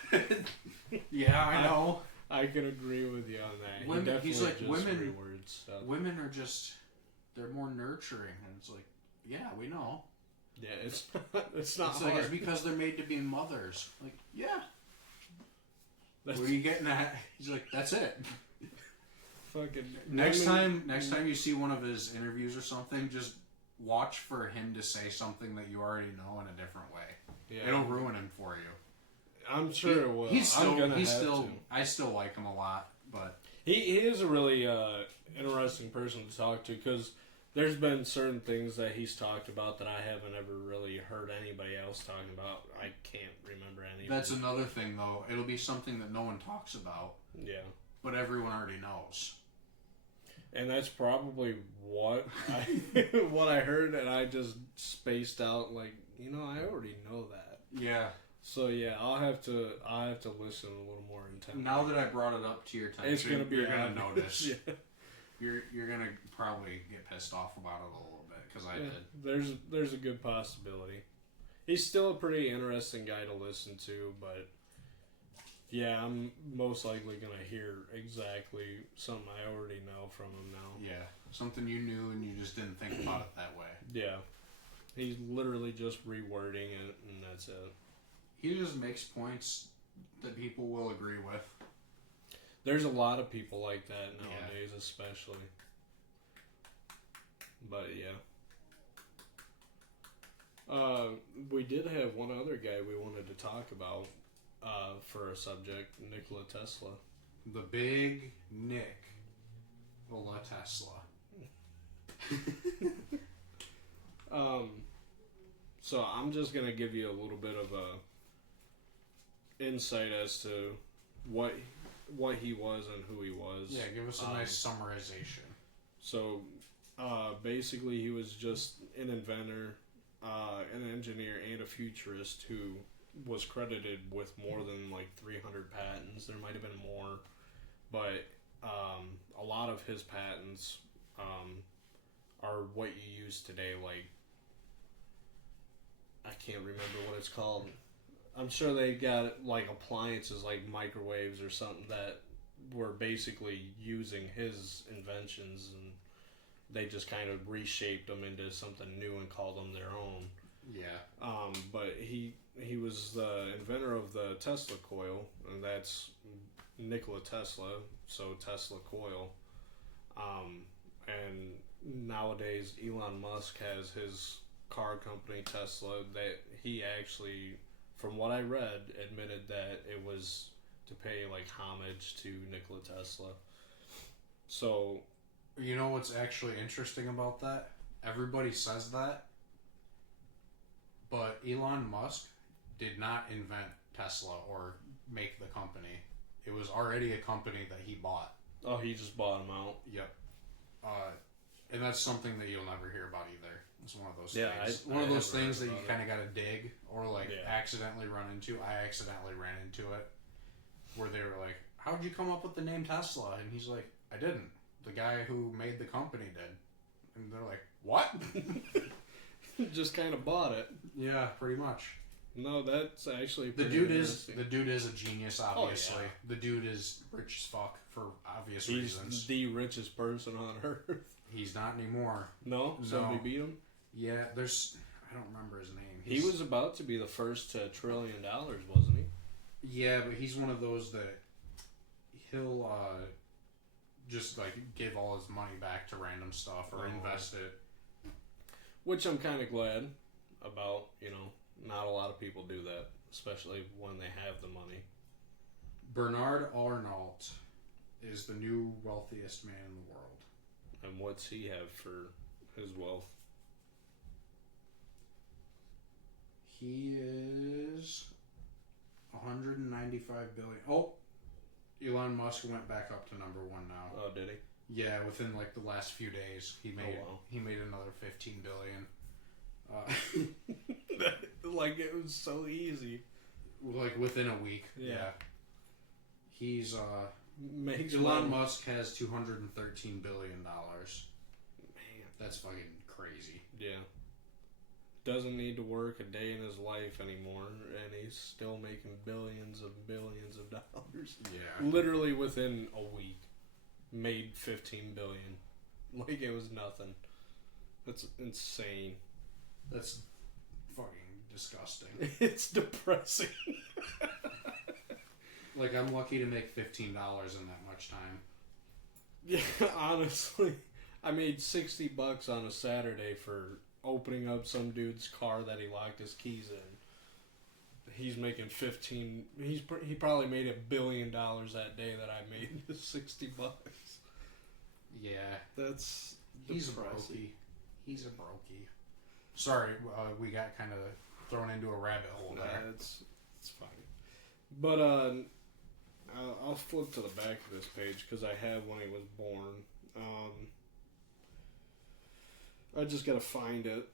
yeah, I know. I can agree with you on that. Women, he's like, women are just, they're more nurturing. And it's like, yeah, we know. Yeah, it's not hard. Like, it's because they're made to be mothers. Like, yeah. What are you getting at? He's like, that's it. Fucking next time you see one of his interviews or something, just watch for him to say something that you already know in a different way. Yeah. It'll ruin him for you. I'm sure it will. I still like him a lot, but he is a really interesting person to talk to because there's been certain things that he's talked about that I haven't ever really heard anybody else talking about. I can't remember any. That's another thing, though. It'll be something that no one talks about. Yeah. But everyone already knows. And that's probably what I heard, and I just spaced out. Like, I already know that. Yeah. So yeah, I'll have to listen a little more intently. Now that I brought it up to your attention, you're gonna notice. Yeah. You're gonna probably get pissed off about it a little bit because I did. There's a good possibility. He's still a pretty interesting guy to listen to, but yeah, I'm most likely gonna hear exactly something I already know from him now. Yeah, something you knew and you just didn't think about it that way. Yeah, he's literally just rewording it, and that's it. He just makes points that people will agree with. There's a lot of people like that nowadays, especially. But yeah. We did have one other guy we wanted to talk about for a subject, Nikola Tesla. The Big Nikola Tesla. So I'm just gonna give you a little bit of a insight as to what he was and who he was. Yeah, give us a nice summarization. So, basically, he was just an inventor, an engineer, and a futurist who was credited with more than like 300 patents. There might have been more, but a lot of his patents are what you use today. Like, I can't remember what it's called. I'm sure they got like appliances like microwaves or something that were basically using his inventions, and they just kind of reshaped them into something new and called them their own. Yeah. But he was the inventor of the Tesla coil, and that's Nikola Tesla, so Tesla coil. And nowadays Elon Musk has his car company Tesla that he actually, from what I read, admitted that it was to pay like homage to Nikola Tesla. So, you know what's actually interesting about that? Everybody says that, but Elon Musk did not invent Tesla or make the company. It was already a company that he bought. Oh, he just bought them out. Yep. And that's something that you'll never hear about either. It's one of those things. I One of those have things that read you about kind of got to dig or like Yeah. accidentally run into. I accidentally ran into it where they were like, "How'd you come up with the name Tesla?" And he's like, "I didn't. The guy who made the company did." And they're like, "What?" Just kind of bought it. Yeah, pretty much. No, that's actually The pretty dude is interesting. a genius. Obviously, yeah. the dude is rich as fuck for obvious He's reasons. the richest person on earth. He's not anymore. No? Somebody No. beat him? Yeah, there's. I don't remember his name. He was about to be the first to $1 trillion, wasn't he? Yeah, but he's one of those that he'll just like give all his money back to random stuff or invest it. Which I'm kind of glad about. You know, not a lot of people do that, especially when they have the money. Bernard Arnault is the new wealthiest man in the world. And what's he have for his wealth? He is 195 billion. Oh, Elon Musk went back up to number one now. Oh, did he? Yeah, within like the last few days, he made another 15 billion. Like it was so easy. Like within a week. Yeah. He's Makes Elon money. Musk has $213 billion. Man, That's fucking crazy. yeah. Doesn't need to work a day in his life anymore, and he's still making billions of dollars. Yeah. Literally within a week, made 15 billion. Like it was nothing. That's insane. That's fucking disgusting. It's depressing. Like, I'm lucky to make $15 in that much time. Yeah, honestly, I made $60 on a Saturday for opening up some dude's car that he locked his keys in. He's making 15. He probably made $1 billion that day that I made $60. Yeah. That's He's a depressing. brokey. He's a brokey. Sorry, we got kind of thrown into a rabbit hole there. It's fine. But I'll flip to the back of this page because I have when he was born. I just gotta find it.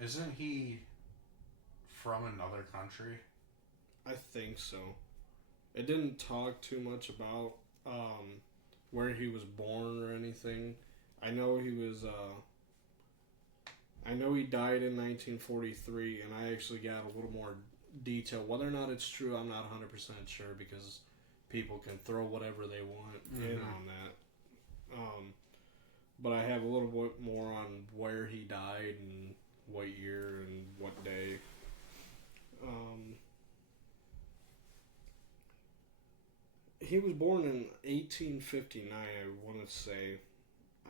Isn't he from another country? I think so. It didn't talk too much about where he was born or anything. I know he was. I know he died in 1943, and I actually got a little more detail. Whether or not it's true, I'm not 100% sure because people can throw whatever they want in on that. But I have a little bit more on where he died and what year and what day. He was born in 1859. I want to say,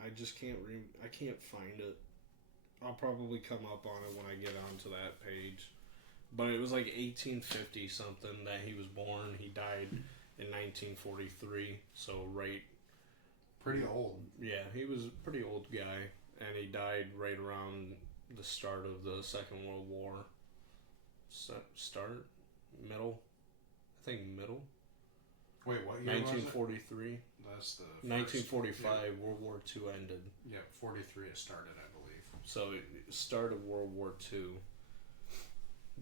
I just can't. I can't find it. I'll probably come up on it when I get onto that page. but it was like 1850 something that he was born. He died in 1943, so right. Pretty old. Yeah, he was a pretty old guy, and he died right around the start of the Second World War. Start? Middle? I think middle. Wait, what year 1943. was it? That's the first, 1945, yeah. World War II ended. Yeah, 43 it started, I believe. So it started World War II.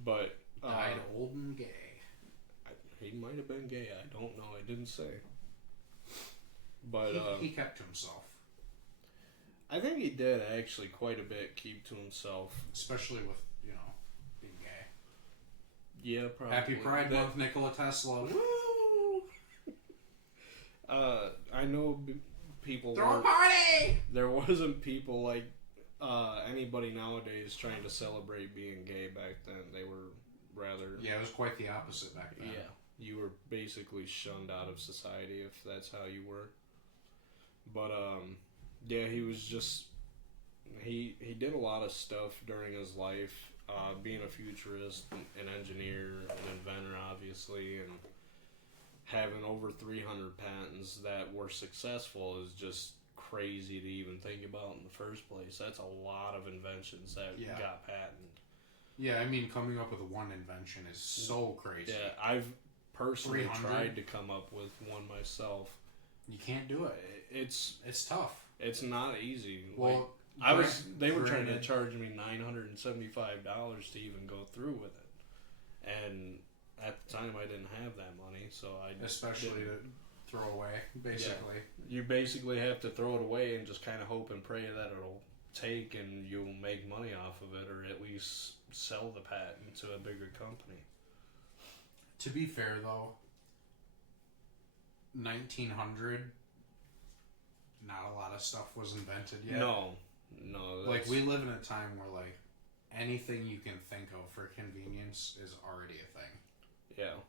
But died old and gay. He might have been gay. I don't know. I didn't say. But he kept to himself. I think he did actually quite a bit keep to himself, especially with being gay. Yeah, probably. Happy Pride Month, Nikola Tesla. Woo! I know people. Throw a party. There wasn't people like anybody nowadays trying to celebrate being gay back then. They were rather. Yeah, it was quite the opposite back then. Yeah, you were basically shunned out of society if that's how you were. But yeah, he was just he did a lot of stuff during his life, being a futurist, an engineer, an inventor, obviously, and having over 300 patents that were successful is just crazy to even think about in the first place. That's a lot of inventions that got patented. Yeah, I mean, coming up with one invention is so crazy. Yeah, I've personally tried to come up with one myself. You can't do it. It's tough. It's not easy. Well, they were trying to charge me $975 to even go through with it, and at the time I didn't have that money, so especially to throw away. Basically, you basically have to throw it away and just kind of hope and pray that it'll take and you'll make money off of it, or at least sell the patent to a bigger company. To be fair, though, 1900, not a lot of stuff was invented yet. No. Like, we live in a time where, like, anything you can think of for convenience is already a thing. Yeah.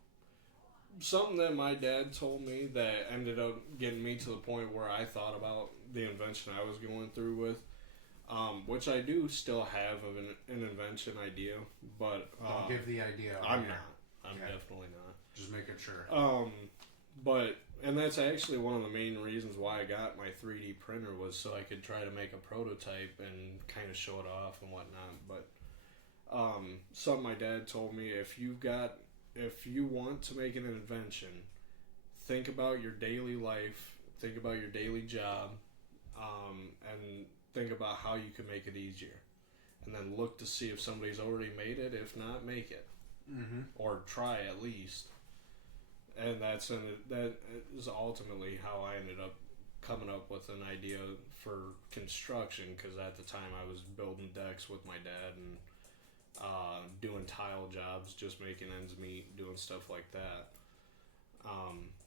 Something that my dad told me that ended up getting me to the point where I thought about the invention I was going through with, which I do still have of an invention idea, but... Don't give the idea I'm not. I'm definitely not. Just making sure. And that's actually one of the main reasons why I got my 3D printer, was so I could try to make a prototype and kind of show it off and whatnot. But something my dad told me, if you want to make an invention, think about your daily life, think about your daily job, and think about how you can make it easier. And then look to see if somebody's already made it. If not, make it. Mm-hmm. Or try at least. And that is ultimately how I ended up coming up with an idea for construction, because at the time I was building decks with my dad and doing tile jobs, just making ends meet, doing stuff like that.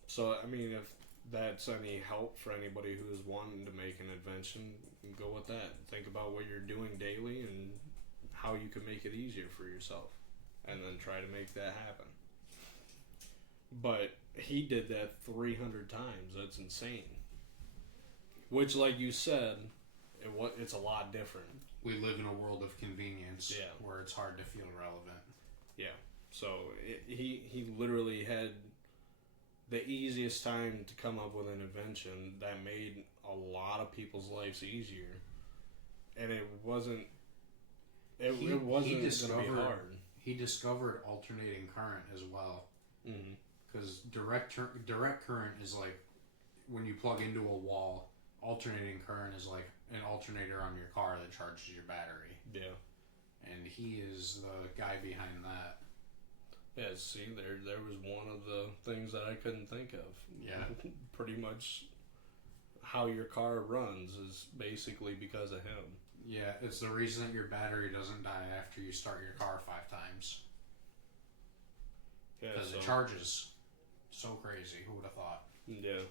So, I mean, if that's any help for anybody who's wanting to make an invention, go with that. Think about what you're doing daily and how you can make it easier for yourself, and then try to make that happen. But he did that 300 times. That's insane. Which, like you said, it's a lot different. We live in a world of convenience, yeah, where it's hard to feel relevant. Yeah. So he literally had the easiest time to come up with an invention that made a lot of people's lives easier, and it wasn't. It wasn't going to be hard. He discovered alternating current as well. Mm-hmm. Because direct current is like when you plug into a wall. Alternating current is like an alternator on your car that charges your battery. Yeah. And he is the guy behind that. Yeah, see, there was one of the things that I couldn't think of. Yeah. Pretty much how your car runs is basically because of him. Yeah, it's the reason that your battery doesn't die after you start your car 5 times. Yeah, because it charges so crazy. Who would have thought? Yeah.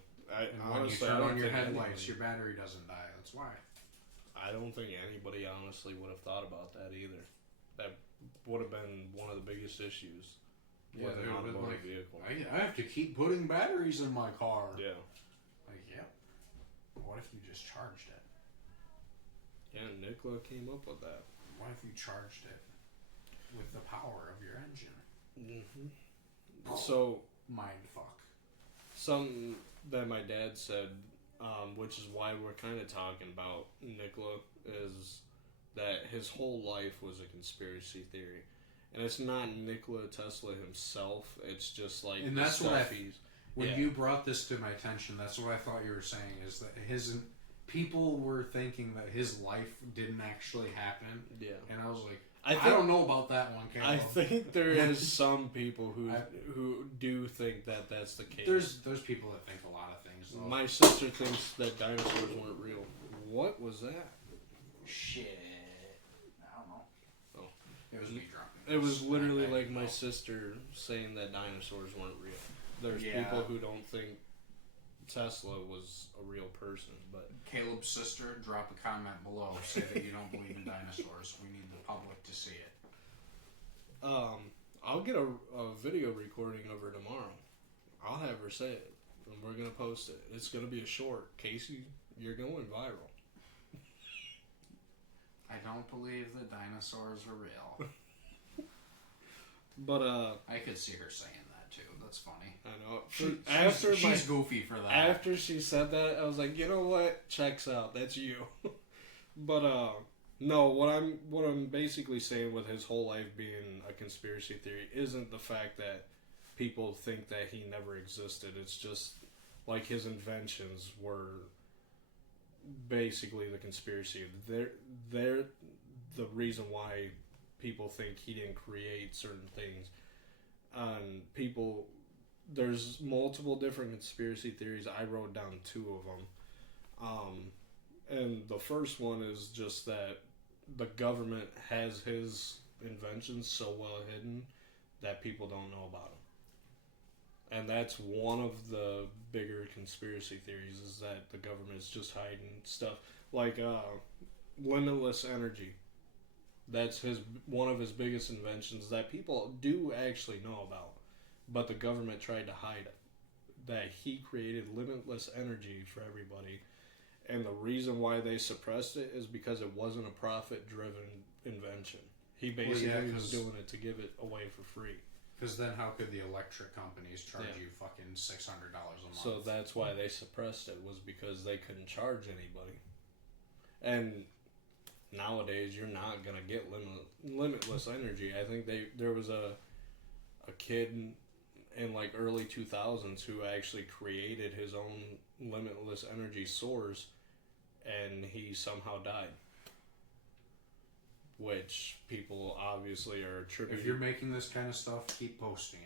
When you turn on your headlights, your battery doesn't die. That's why. I don't think anybody honestly would have thought about that either. That would have been one of the biggest issues with an automotive vehicle. I have to keep putting batteries in my car. Yeah. Like, yeah. What if you just charged it? Yeah, Nikola came up with that. What if you charged it? with the power of your engine. Mm-hmm. So, mind fuck. Something that my dad said, which is why we're kind of talking about Nikola, is that his whole life was a conspiracy theory. And it's not Nikola Tesla himself, it's just like and that's what when yeah. you brought this to my attention, that's what I thought you were saying, is that people were thinking that his life didn't actually happen. Yeah. And I was like, I don't know about that one, Caleb. I think there is some people who do think that that's the case. There's people that think a lot of things, though. My sister thinks that dinosaurs weren't real. What was that? Shit. I don't know. Oh. It was me dropping. It was literally like my sister saying that dinosaurs weren't real. There's people who don't think Tesla was a real person, but Caleb's sister, drop a comment below. Say that you don't believe in dinosaurs. We need the public to see it. I'll get a video recording of her tomorrow. I'll have her say it, and we're gonna post it. It's gonna be a short. Casey, you're going viral. I don't believe the dinosaurs are real. But I could see her saying that too. That's funny. I know. She's goofy for that. After she said that, I was like, you know what? Checks out. That's you. But no. What I'm basically saying with his whole life being a conspiracy theory isn't the fact that people think that he never existed. It's just like his inventions were basically the conspiracy. They're the reason why people think he didn't create certain things. There's multiple different conspiracy theories. I wrote down 2 of them. And the first one is just that the government has his inventions so well hidden that people don't know about them. And that's one of the bigger conspiracy theories, is that the government's just hiding stuff. Like limitless energy. That's one of his biggest inventions that people do actually know about. But the government tried to hide it. That he created limitless energy for everybody. And the reason why they suppressed it is because it wasn't a profit-driven invention. He basically was doing it to give it away for free. Because then how could the electric companies charge you fucking $600 a month? So that's why they suppressed it, was because they couldn't charge anybody. And nowadays, you're not going to get limitless energy. I think there was a kid in like early 2000s who actually created his own limitless energy source, and he somehow died. Which people obviously are attributing. If you're making this kind of stuff, keep posting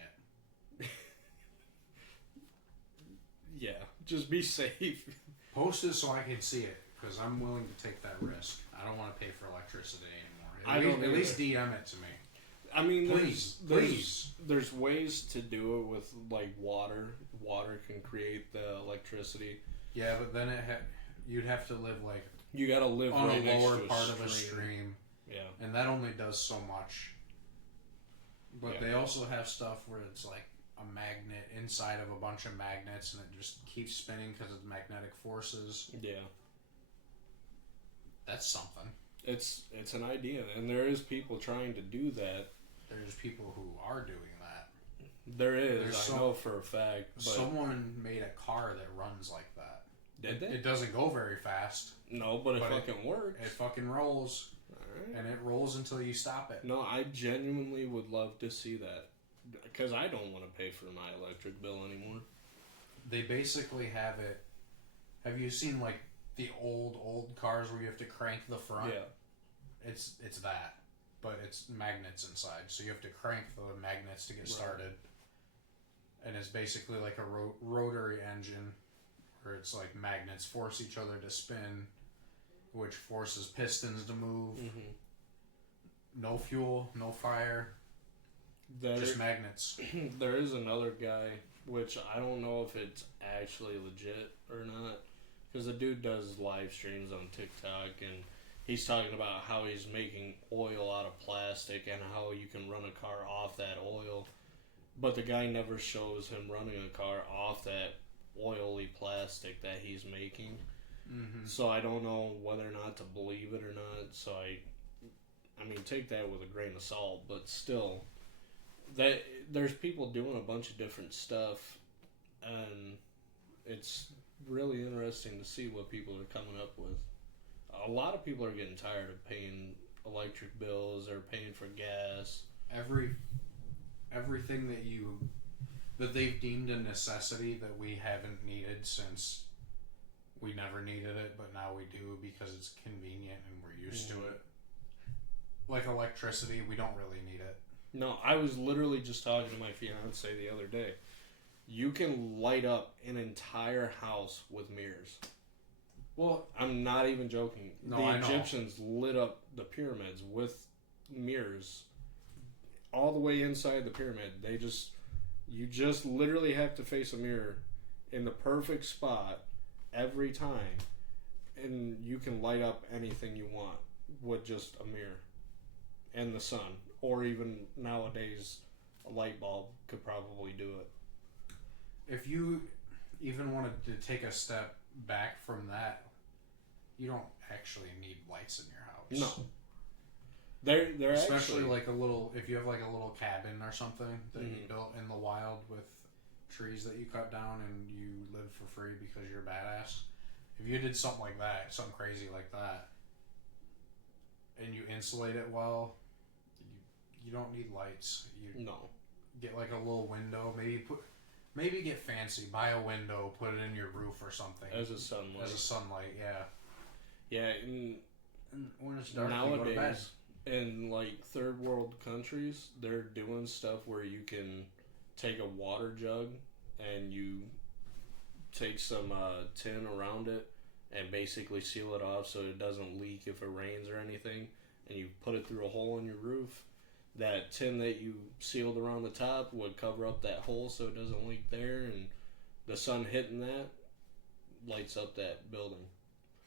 it. Yeah, just be safe. Post it so I can see it, because I'm willing to take that risk. I don't want to pay for electricity anymore. At least DM it to me. I mean, please. There's ways to do it with like water. Water can create the electricity. Yeah, but then you'd have to live like you gotta live on right a lower next to part of a stream. Yeah, and that only does so much. But they also have stuff where it's like a magnet inside of a bunch of magnets, and it just keeps spinning because of the magnetic forces. Yeah, that's something. It's an idea, and there is people trying to do that. There's people who are doing that. There is. I know for a fact. But someone made a car that runs like that. Did they? It doesn't go very fast. No, but it fucking works. It fucking rolls. Alright. And it rolls until you stop it. No, I genuinely would love to see that. Because I don't want to pay for my electric bill anymore. They basically have it... Have you seen, like, the old cars where you have to crank the front? Yeah. It's that. But it's magnets inside. So you have to crank the magnets to get started. And it's basically like a rotary engine. Where it's like magnets force each other to spin. Which forces pistons to move. Mm-hmm. No fuel, no fire. Just magnets. There is another guy, which I don't know if it's actually legit or not. Because the dude does live streams on TikTok, and he's talking about how he's making oil out of plastic and how you can run a car off that oil. But the guy never shows him running a car off that oily plastic that he's making. Mm-hmm. So I don't know whether or not to believe it or not. So I mean, take that with a grain of salt, but still, that there's people doing a bunch of different stuff, and it's really interesting to see what people are coming up with. A lot of people are getting tired of paying electric bills or paying for gas. Everything that they've deemed a necessity that we haven't needed since we never needed it, but now we do because it's convenient and we're used to it. Like electricity, we don't really need it. No, I was literally just talking to my fiance the other day. You can light up an entire house with mirrors. Well, I'm not even joking. No, the I know. Egyptians lit up the pyramids with mirrors all the way inside the pyramid. You just literally have to face a mirror in the perfect spot every time, and you can light up anything you want with just a mirror and the sun, or even nowadays a light bulb could probably do it. If you even wanted to take a step back from that, you don't actually need lights in your house. No. They're especially actually, like a little, if you have like a little cabin or something that you Mhm. built in the wild with trees that you cut down and you live for free because you're a badass. If you did something like that, something crazy like that, and you insulate it well, you don't need lights. You no. get like a little window, maybe get fancy, buy a window, put it in your roof or something. As a sunlight. As a sunlight, yeah. Yeah, And when it's dark, you go to bed. nowadays, in like third world countries, they're doing stuff where you can take a water jug and you take some tin around it and basically seal it off so it doesn't leak if it rains or anything, and you put it through a hole in your roof. That tin that you sealed around the top would cover up that hole so it doesn't leak there, and the sun hitting that lights up that building.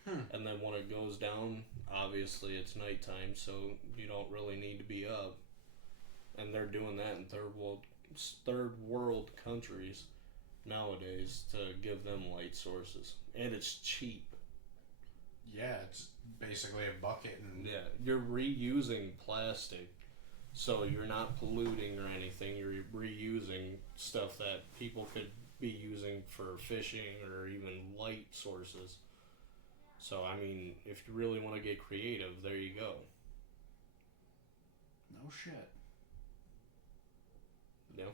And then when it goes down, obviously it's nighttime, so you don't really need to be up. And they're doing that in third world countries nowadays to give them light sources, and it's cheap. Yeah, it's basically a bucket and Yeah, you're reusing plastic, so you're not polluting or anything. You're reusing stuff that people could be using for fishing or even light sources. So, I mean, if you really want to get creative, there you go. no shit. Yeah.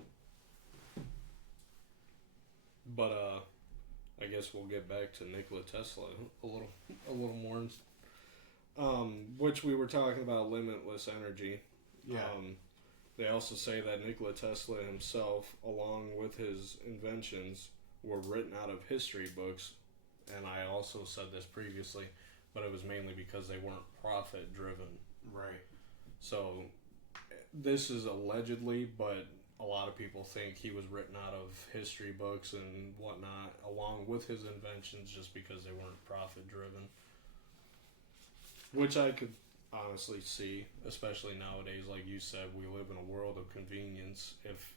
But I guess we'll get back to Nikola Tesla a little more. Which we were talking about limitless energy. Yeah. They also say that Nikola Tesla himself, along with his inventions, were written out of history books. And I also said this previously, but it was mainly because they weren't profit driven. Right. So this is allegedly, but a lot of people think he was written out of history books and whatnot, along with his inventions, just because they weren't profit driven. Which I could honestly see, especially nowadays. Like you said, we live in a world of convenience. If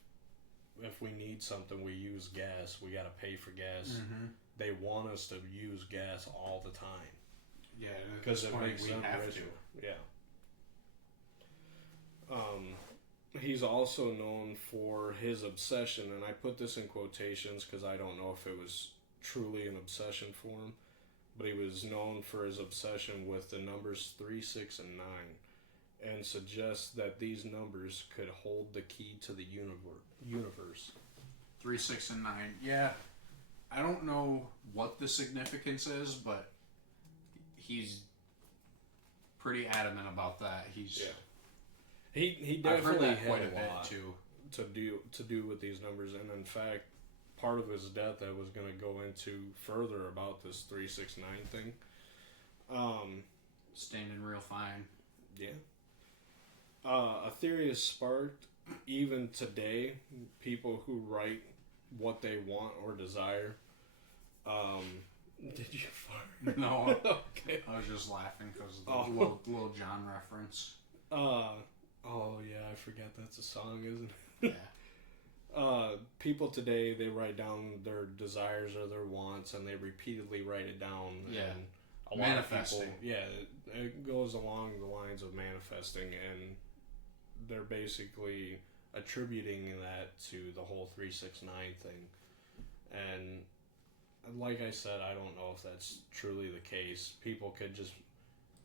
we need something, we use gas. We got to pay for gas. Mm-hmm. They want us to use gas all the time. Yeah, Because it makes them have richer. to. Yeah. He's also known for his obsession, and I put this in quotations because I don't know if it was truly an obsession for him, but he was known for his obsession with the numbers 3, 6, and 9, and suggests that these numbers could hold the key to the universe. 3, 6, and 9. Yeah. I don't know what the significance is, but he's pretty adamant about that. Yeah. He I've heard definitely that had quite a a bit lot too. to do with these numbers, and in fact, part of his death I was going to go into further about this 369 thing. Standing real fine. Yeah. A theory is sparked even today. People who write what they want or desire. Did you fart? No. Okay. I was just laughing because of the little John reference. Oh yeah, I forgot that's a song, isn't it? Yeah. People today, they write down their desires or their wants, and they repeatedly write it down. Yeah. And a lot of people, it goes along the lines of manifesting, and they're basically attributing that to the whole 369 thing. And like I said, I don't know if that's truly the case. People could just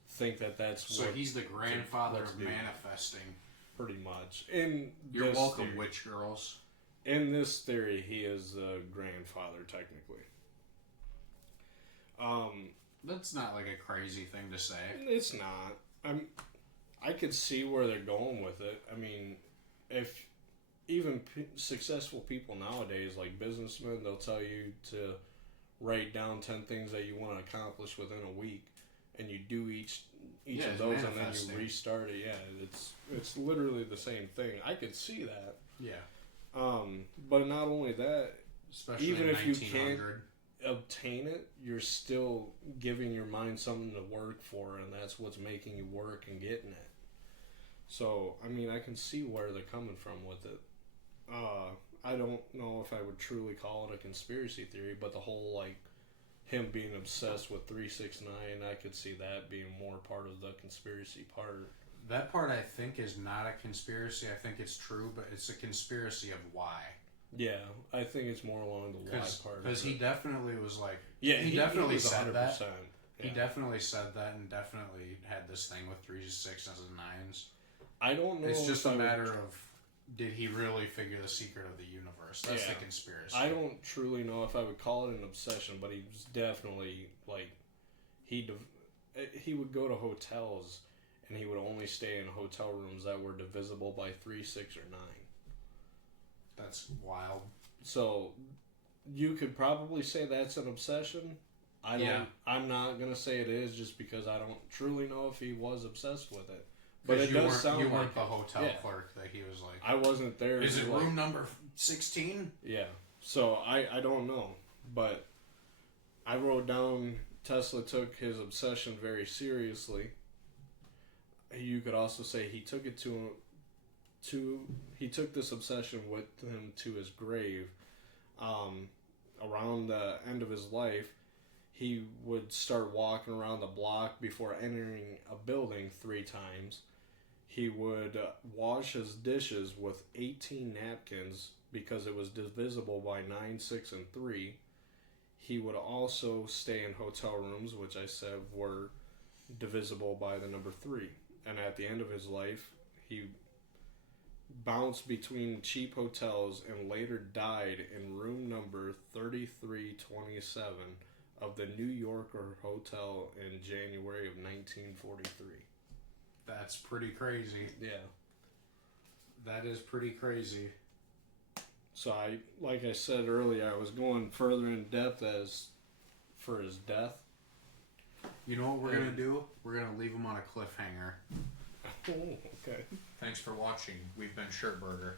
think that that's so he's the grandfather of manifesting. Pretty much. You're welcome, witch girls. In this theory, he is the grandfather, technically. That's not like a crazy thing to say. It's not. I could see where they're going with it. I mean, if even successful people nowadays, like businessmen, they'll tell you to write down 10 things that you want to accomplish within a week, and you do each of those, and then you restart it. Yeah, it's literally the same thing. I could see that. Yeah. But not only that, especially even if you can't obtain it, you're still giving your mind something to work for, and that's what's making you work and getting it. So, I mean, I can see where they're coming from with it. I don't know if I would truly call it a conspiracy theory, but the whole, like, him being obsessed with 369, I could see that being more part of the conspiracy part. That part, I think, is not a conspiracy. I think it's true, but it's a conspiracy of why. Yeah, I think it's more along the why part. Because he definitely was like... Yeah, he definitely said 100%. that. Yeah. He definitely said that and definitely had this thing with 3 6s and 9s. I don't know. It's just a matter of, did he really figure the secret of the universe? That's the conspiracy. I don't truly know if I would call it an obsession, but he was definitely, like, he would go to hotels, and he would only stay in hotel rooms that were divisible by 3, 6, or 9. That's wild. So, you could probably say that's an obsession. I'm not going to say it is, just because I don't truly know if he was obsessed with it. But it does sound like... You weren't the hotel clerk that he was like... I wasn't there. Is it room number 16? Yeah. So, I don't know. But I wrote down Tesla took his obsession very seriously. You could also say he took it he took this obsession with him to his grave. Around the end of his life, he would start walking around the block before entering a building 3 times. He would wash his dishes with 18 napkins because it was divisible by 9, 6, and 3. He would also stay in hotel rooms, which I said were divisible by the number 3. And at the end of his life, he bounced between cheap hotels and later died in room number 3327 of the New Yorker Hotel in January of 1943. That's pretty crazy. Yeah. That is pretty crazy. So like I said earlier, I was going further in depth as for his death. You know what we're going to do? We're going to leave him on a cliffhanger. Oh, okay. Thanks for watching. We've been ShirtBurger.